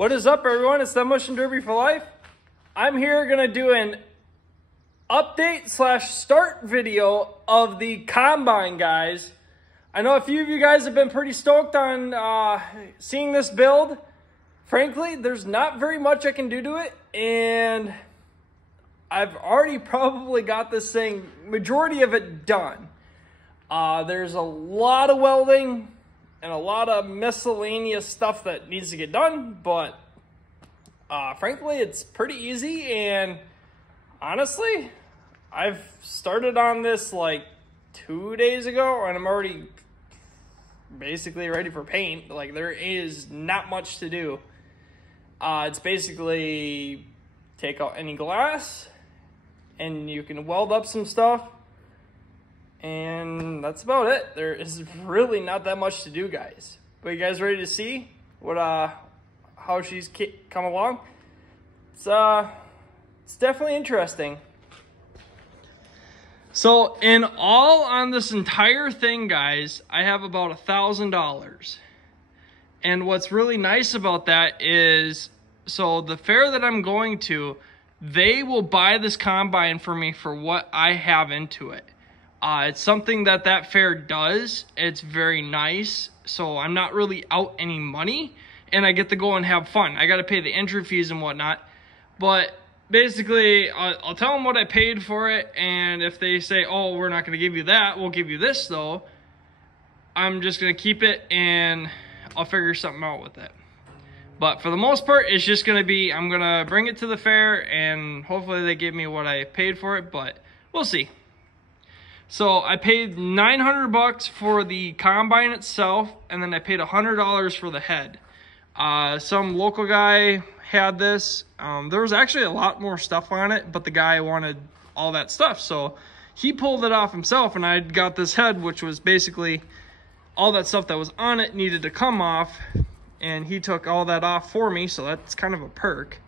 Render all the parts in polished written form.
What is up, everyone? It's Demolition Derby for Life. I'm here gonna do an update / start video of the Combine, guys. I know a few of you guys have been pretty stoked on seeing this build. Frankly, there's not very much I can do to it, and I've already probably got this thing, majority of it done. There's a lot of welding and a lot of miscellaneous stuff that needs to get done, but frankly, it's pretty easy, and honestly, I've started on this like 2 days ago, and I'm already basically ready for paint. Like, there is not much to do. It's basically take out any glass, and you can weld up some stuff, and that's about it. There is really not that much to do, guys. But you guys ready to see what how she's come along? It's definitely interesting. So in all on this entire thing, guys, I have about $1,000. And what's really nice about that is, so the fair that I'm going to, they will buy this Combine for me for what I have into it. It's something that fair does. It's very nice. So I'm not really out any money, and I get to go and have fun. I got to pay the entry fees and whatnot. But basically, I'll tell them what I paid for it. And if they say, oh, we're not going to give you that, we'll give you this though, I'm just going to keep it and I'll figure something out with it. But for the most part, it's just going to be, I'm going to bring it to the fair and hopefully they give me what I paid for it, but we'll see. So I paid $900 for the Combine itself, and then I paid $100 for the head. Some local guy had this. There was actually a lot more stuff on it, but the guy wanted all that stuff, so he pulled it off himself, and I got this head, which was basically all that stuff that was on it needed to come off, and he took all that off for me, so that's kind of a perk.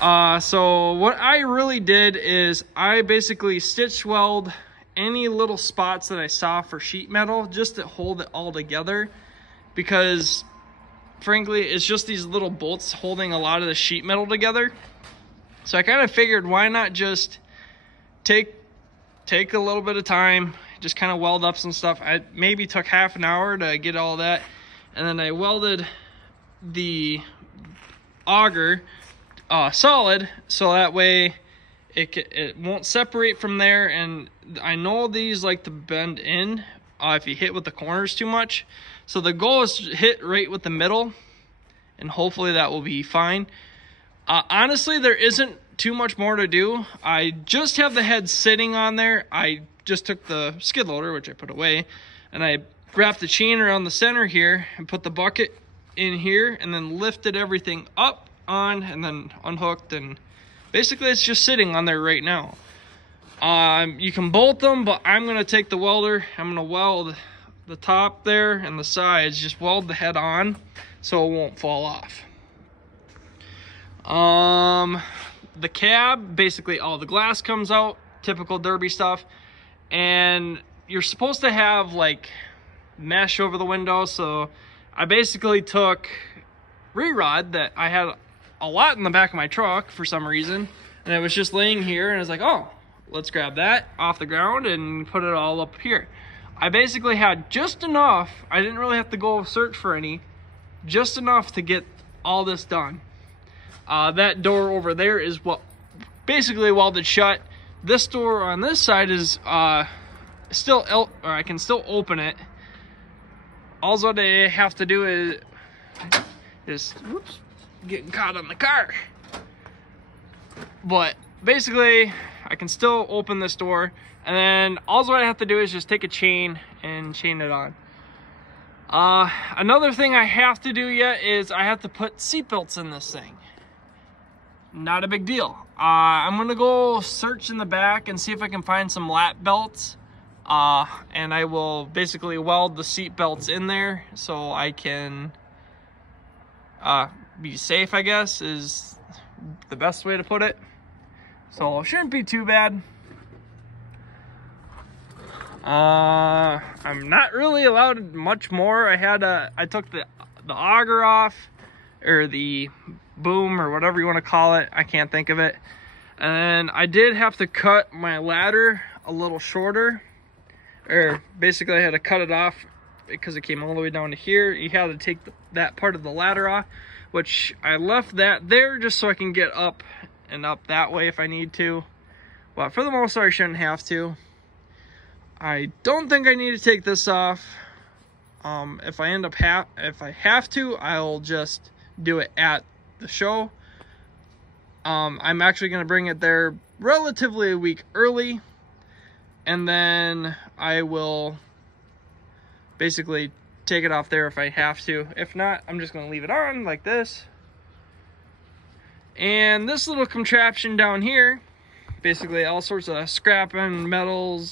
So what I really did is I basically stitch weld any little spots that I saw for sheet metal just to hold it all together, because frankly it's just these little bolts holding a lot of the sheet metal together. So I kind of figured, why not just take a little bit of time, just kind of weld up some stuff. I maybe took half an hour to get all that, and then I welded the auger solid, so that way it won't separate from there. And I know these like to bend in if you hit with the corners too much. So the goal is to hit right with the middle, and hopefully that will be fine. Honestly, there isn't too much more to do. I just have the head sitting on there. I just took the skid loader, which I put away, and I wrapped the chain around the center here and put the bucket in here, and then lifted everything up on and then unhooked, and basically it's just sitting on there right now. You can bolt them, but I'm going to take the welder. I'm going to weld the top there and the sides, just weld the head on so it won't fall off. The cab, basically all the glass comes out, typical Derby stuff, and you're supposed to have like mesh over the window. So I basically took re-rod that I had a lot in the back of my truck for some reason, and it was just laying here, and I was like, oh, let's grab that off the ground and put it all up here. I basically had just enough, I didn't really have to go search for any, just enough to get all this done. That door over there is what basically welded shut. This door on this side is still, or I can still open it. All I have to do is whoops, getting caught on the car. But basically, I can still open this door, and then all I have to do is just take a chain and chain it on. Another thing I have to do yet is I have to put seatbelts in this thing. Not a big deal. I'm gonna go search in the back and see if I can find some lap belts, and I will basically weld the seat belts in there so I can be safe, I guess is the best way to put it. So it shouldn't be too bad. I'm not really allowed much more. I took the auger off, or the boom, or whatever you want to call it. I can't think of it. And I did have to cut my ladder a little shorter, or basically I had to cut it off because it came all the way down to here. You had to take that part of the ladder off, which I left that there just so I can get up and up that way if I need to. But for the most part, I shouldn't have to. I don't think I need to take this off. If I have to, I'll just do it at the show. I'm actually going to bring it there relatively a week early, and then I will basically take it off there if I have to. If not, I'm just going to leave it on like this. And this little contraption down here, basically all sorts of scrap and metal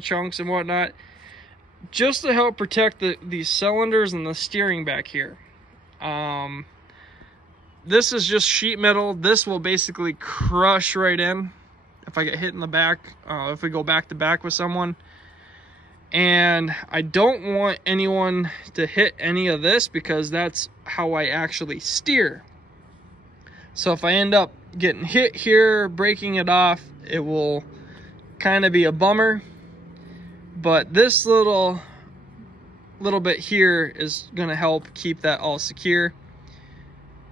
chunks and whatnot, just to help protect these cylinders and the steering back here. This is just sheet metal. This will basically crush right in if I get hit in the back, if we go back to back with someone. And I don't want anyone to hit any of this because that's how I actually steer. So if I end up getting hit here, breaking it off, it will kind of be a bummer. But this little bit here is going to help keep that all secure.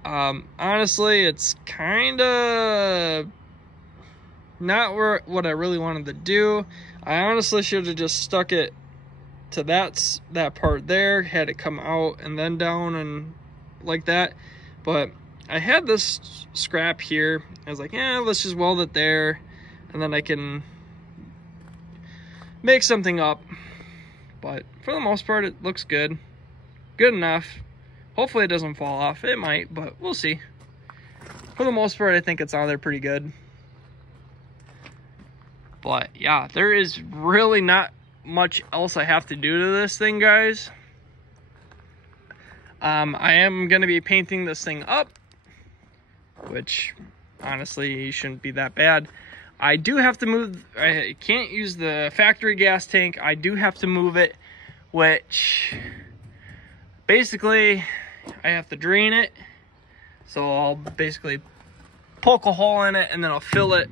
Honestly, it's kind of not what I really wanted to do. I honestly should have just stuck it to that part there, had it come out and then down and like that. But I had this scrap here. I was like, yeah, let's just weld it there, and then I can make something up. But for the most part, it looks good enough. Hopefully it doesn't fall off. It might, but we'll see. For the most part, I think it's on there pretty good. But yeah, there is really not much else I have to do to this thing, guys. I am going to be painting this thing up, which honestly shouldn't be that bad. I do have to move, I can't use the factory gas tank. I do have to move it, which basically I have to drain it. So I'll basically poke a hole in it and then I'll fill it,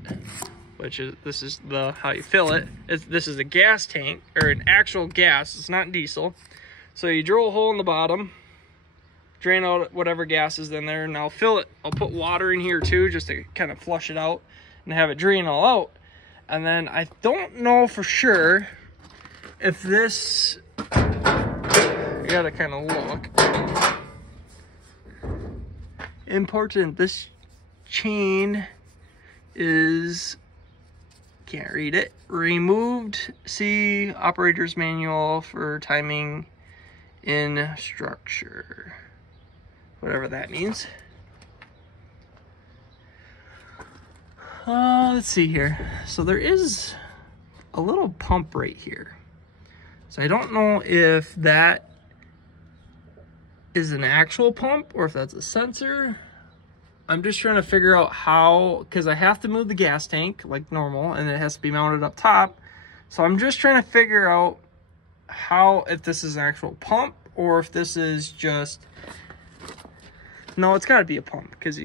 this is how you fill it. This is a gas tank, or an actual gas, it's not diesel. So you drill a hole in the bottom, drain out whatever gas is in there, and I'll fill it. I'll put water in here too, just to kind of flush it out and have it drain all out. And then I don't know for sure if this, you gotta kind of look. Important, this chain is, can't read it, removed. See operator's manual for timing in structure, whatever that means. Let's see here. So there is a little pump right here. So I don't know if that is an actual pump or if that's a sensor. I'm just trying to figure out how, because I have to move the gas tank like normal and it has to be mounted up top. So I'm just trying to figure out how, if this is an actual pump or if this is just, no, it's got to be a pump because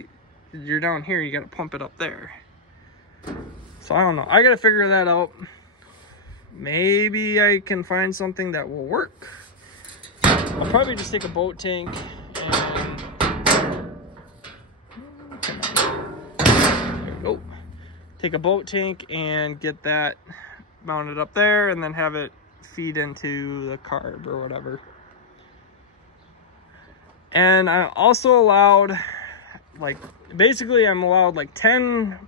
you're down here, you got to pump it up there. So I don't know. I got to figure that out. Maybe I can find something that will work. I'll probably just take a boat tank and, there we go. Take a boat tank and get that mounted up there and then have it feed into the carb or whatever. And I also allowed, like, basically I'm allowed like 10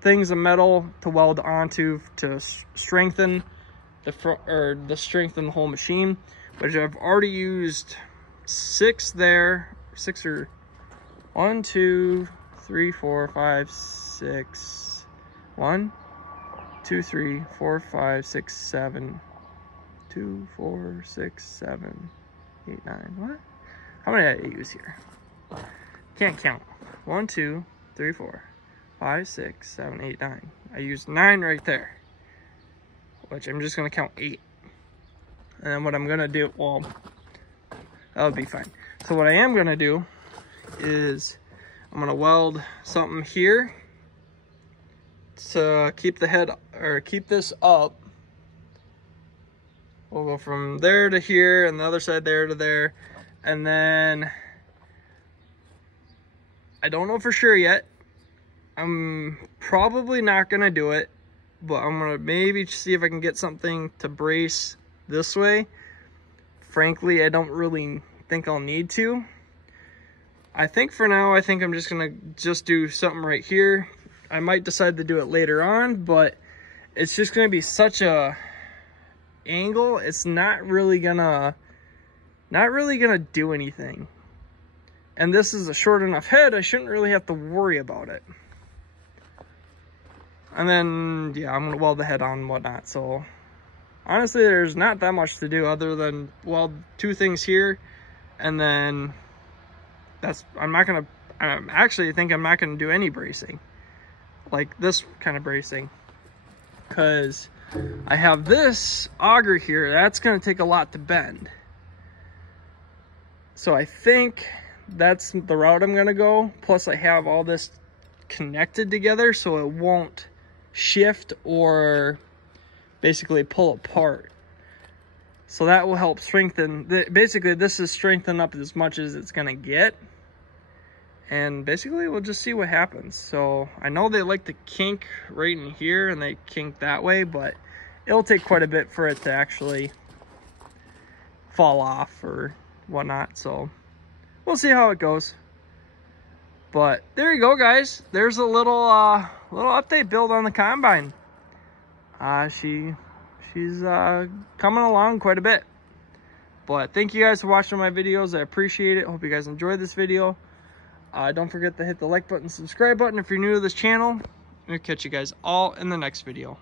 things of metal to weld onto to strengthen the front, or to strengthen the whole machine, which I've already used 6 there, 6 or 1, 2, 3, 4, 5, 6, 1, 2, 3, 4, 5, 6, 7, 2, 4, 6, 7, 8, 9, what? How many did I use here? Can't count. 1, 2, 3, 4, 5, 6, 7, 8, 9. I used 9 right there, which I'm just gonna count 8. And then what I'm gonna do, well, that would be fine. So what I am gonna do is I'm gonna weld something here to keep the head, or keep this up. We'll go from there to here and the other side there to there. And then I don't know for sure yet. I'm probably not gonna do it, but I'm gonna maybe see if I can get something to brace this way. Frankly, I don't really think I'll need to. I think for now, I think I'm just gonna do something right here. I might decide to do it later on, but it's just gonna be such a angle. It's not really gonna do anything. And this is a short enough head, I shouldn't really have to worry about it. And then, yeah, I'm gonna weld the head on and whatnot. So honestly, there's not that much to do other than weld two things here. And then I'm actually think I'm not gonna do any bracing, like this kind of bracing, because I have this auger here that's gonna take a lot to bend. So I think that's the route I'm gonna go. Plus I have all this connected together so it won't shift or basically pull apart. So that will help strengthen. Basically this is strengthened up as much as it's gonna get. And basically we'll just see what happens. So I know they like to kink right in here and they kink that way, but it'll take quite a bit for it to actually fall off or whatnot. So we'll see how it goes. But there you go, guys. There's a little update build on the Combine. She's coming along quite a bit. But thank you guys for watching my videos. I appreciate it. Hope you guys enjoyed this video. Don't forget to hit the like button, subscribe button if you're new to this channel. I'll catch you guys all in the next video.